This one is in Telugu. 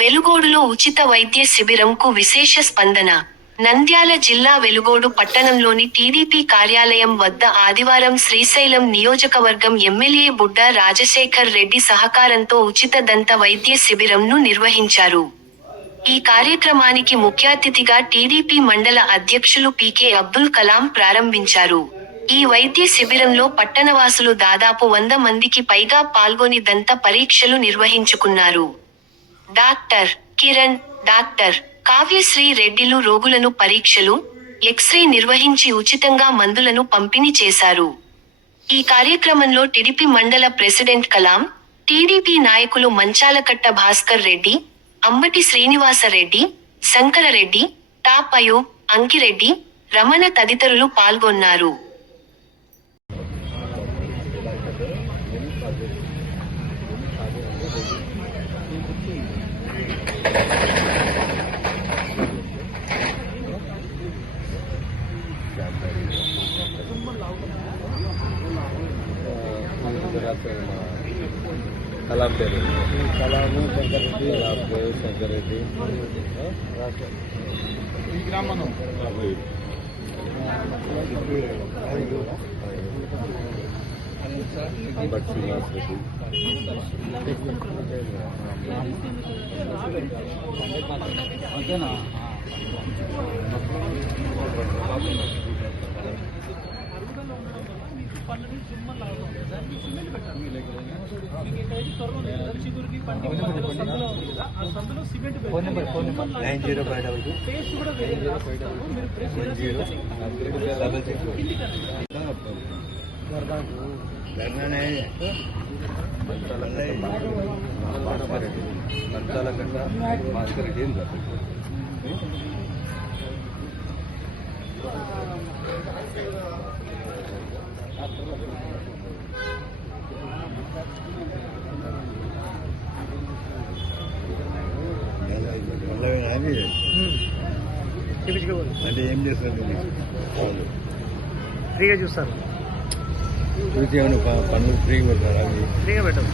వెలుగోడులో ఉచిత వైద్య శిబిరంకు విశేష స్పందన. నంద్యాల జిల్లా వెలుగోడు పట్టణంలోని టీడీపీ కార్యాలయం వద్ద ఆదివారం శ్రీశైలం నియోజకవర్గం ఎమ్మెల్యే బుడ్డా రాజశేఖర్ రెడ్డి సహకారంతో ఉచిత దంత వైద్య శిబిరంను నిర్వహించారు. ఈ కార్యక్రమానికి ముఖ్యాతిథిగా టీడీపీ మండల అధ్యక్షులు పీకే అబ్దుల్ కలాం ప్రారంభించారు. ఈ వైద్య శిబిరంలో పట్టణవాసులు దాదాపు 100 మందికి పైగా పాల్గొని దంత పరీక్షలు నిర్వహించుకున్నారు. డాక్టర్ కిరణ్, డాక్టర్ కావ్యశ్రీ రెడ్డిలు రోగులను పరీక్షలు, ఎక్స్రే నిర్వహించి ఉచితంగా మందులను పంపిణీ చేశారు. ఈ కార్యక్రమంలో టీడీపీ మండల ప్రెసిడెంట్ కలాం, టీడీపీ నాయకులు మంచాలకట్ట భాస్కర్ రెడ్డి, అంబటి శ్రీనివాసరెడ్డి, శంకరరెడ్డి, టాప్ అయూబ్, అంకిరెడ్డి, రమణ తదితరులు పాల్గొన్నారు. కలాం పేరు కలాము శంకరెడ్డి ఈ గ్రామం బట్ శ్రీనివాస్ రెడ్డి ఓకేనా. మంచాలకంట భాస్కర్ రెడ్డి అంటే ఏం చేస్తారు, ఫ్రీగా చూస్తారు, చూసి ఏమైనా పనులు ఫ్రీగా పెడతారు, అవి ఫ్రీగా పెట్టరు.